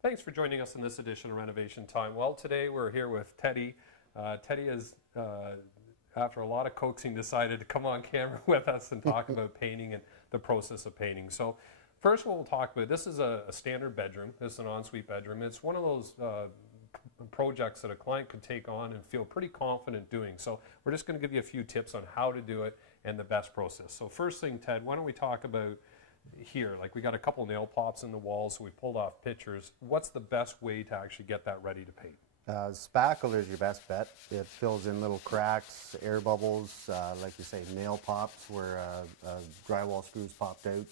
Thanks for joining us in this edition of Renovation Time. Well, today we're here with Teddy. Teddy has, after a lot of coaxing, decided to come on camera with us and talk about painting and the process of painting. So first what we'll talk about, this is a standard bedroom. This is an ensuite bedroom. It's one of those projects that a client could take on and feel pretty confident doing. So we're just going to give you a few tips on how to do it and the best process. So first thing, Ted, why don't we talk about here, like we got a couple nail pops in the walls, so we pulled off pictures. What's the best way to actually get that ready to paint? Spackle is your best bet. It fills in little cracks, air bubbles, like you say, nail pops where drywall screws popped out.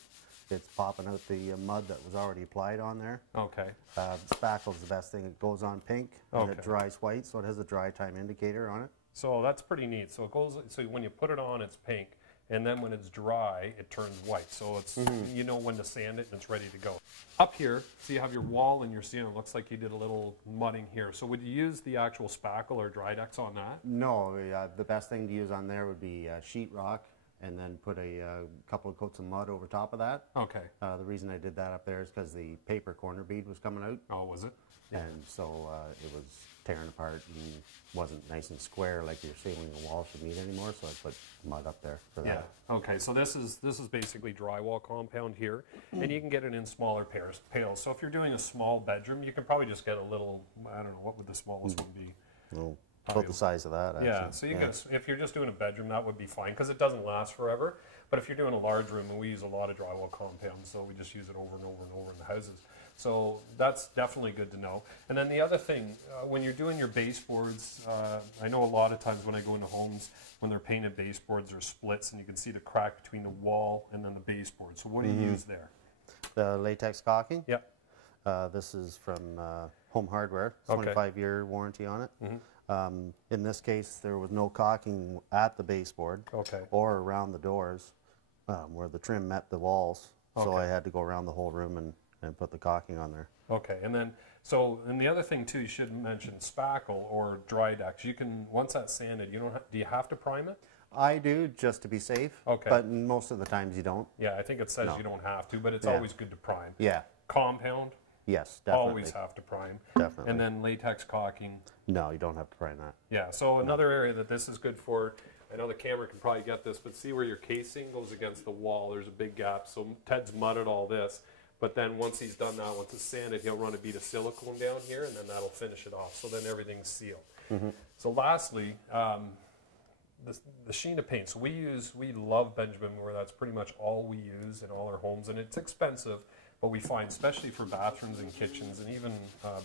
It's popping out the mud that was already applied on there. Okay. Spackle is the best thing. It goes on pink and it dries white, so it has a dry time indicator on it. So that's pretty neat. So it goes. So when you put it on, it's pink. And then when it's dry, it turns white. So it's, you know when to sand it and it's ready to go. Up here, so you have your wall and your ceiling. It looks like you did a little mudding here. So would you use the actual spackle or Drydex on that? No, the best thing to use on there would be sheetrock and then put a couple of coats of mud over top of that. Okay. The reason I did that up there is because the paper corner bead was coming out. Oh, was it? And so it was tearing apart and wasn't nice and square like your ceiling and wall should need anymore, so I put mud up there for that. Yeah. Okay, so this is basically drywall compound here, and you can get it in smaller pails. So if you're doing a small bedroom, you can probably just get a little, I don't know, what would the smallest one be? Well, about the size of that, actually. Yeah, so you can, if you're just doing a bedroom, that would be fine, because it doesn't last forever. But if you're doing a large room, and we use a lot of drywall compounds, so we just use it over and over and over in the houses. So that's definitely good to know. And then the other thing, when you're doing your baseboards, I know a lot of times when I go into homes, when they're painted baseboards, there's splits, and you can see the crack between the wall and then the baseboard. So what do you use there? The latex caulking? Yep. This is from Home Hardware, 25-year warranty on it. In this case, there was no caulking at the baseboard or around the doors where the trim met the walls. So I had to go around the whole room and put the caulking on there. Okay, and then, and the other thing too, you should mention spackle or Drydex. You can, once that's sanded, you don't do you have to prime it? I do, just to be safe. Okay. But most of the times you don't. Yeah, I think it says you don't have to, but it's always good to prime. Yeah. Compound? Yes, definitely. Always have to prime. Definitely. And then latex caulking? No, you don't have to prime that. Yeah, so another area that this is good for, I know the camera can probably get this, but see where your casing goes against the wall, there's a big gap. So Ted's mudded all this, but then once he's done that, once it's sanded, he'll run a bead of silicone down here, and then that'll finish it off. So then everything's sealed. So lastly, the sheen of paint. So we love Benjamin Moore. That's pretty much all we use in all our homes, and it's expensive. But we find, especially for bathrooms and kitchens and even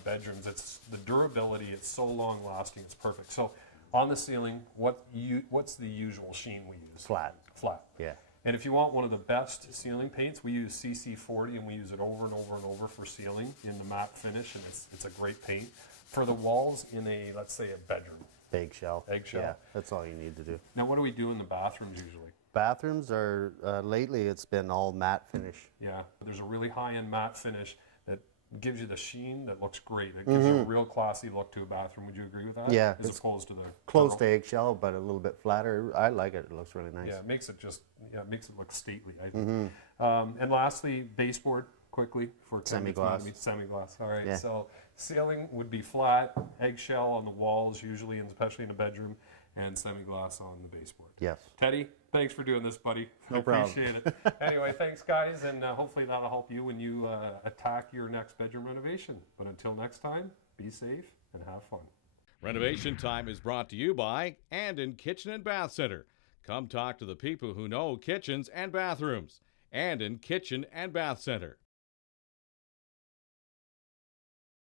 bedrooms, it's the durability. It's so long lasting. It's perfect. So on the ceiling, what's the usual sheen we use? Flat. Flat. Yeah. And if you want one of the best ceiling paints, we use CC40, and we use it over and over and over for ceiling in the matte finish, and it's a great paint. For the walls in a, let's say, a bedroom. Eggshell. Eggshell. Yeah, that's all you need to do. Now, what do we do in the bathrooms usually? Bathrooms are, lately it's been all matte finish. Yeah, there's a really high-end matte finish that gives you the sheen that looks great. It gives you a real classy look to a bathroom. Would you agree with that? Yeah. As opposed to the close to eggshell, but a little bit flatter. I like it. It looks really nice. Yeah, it makes it look stately, I think. And lastly, baseboard, quickly, for semi-gloss. Semi-gloss, all right. Yeah. So ceiling would be flat, eggshell on the walls usually, and especially in a bedroom, and semi-gloss on the baseboard. Yes. Teddy, thanks for doing this, buddy. No problem. Appreciate it. Anyway, thanks, guys, and hopefully that'll help you when you attack your next bedroom renovation. But until next time, be safe and have fun. Renovation Time is brought to you by Anden Kitchen and Bath Center. Come talk to the people who know kitchens and bathrooms. Anden Kitchen and Bath Center.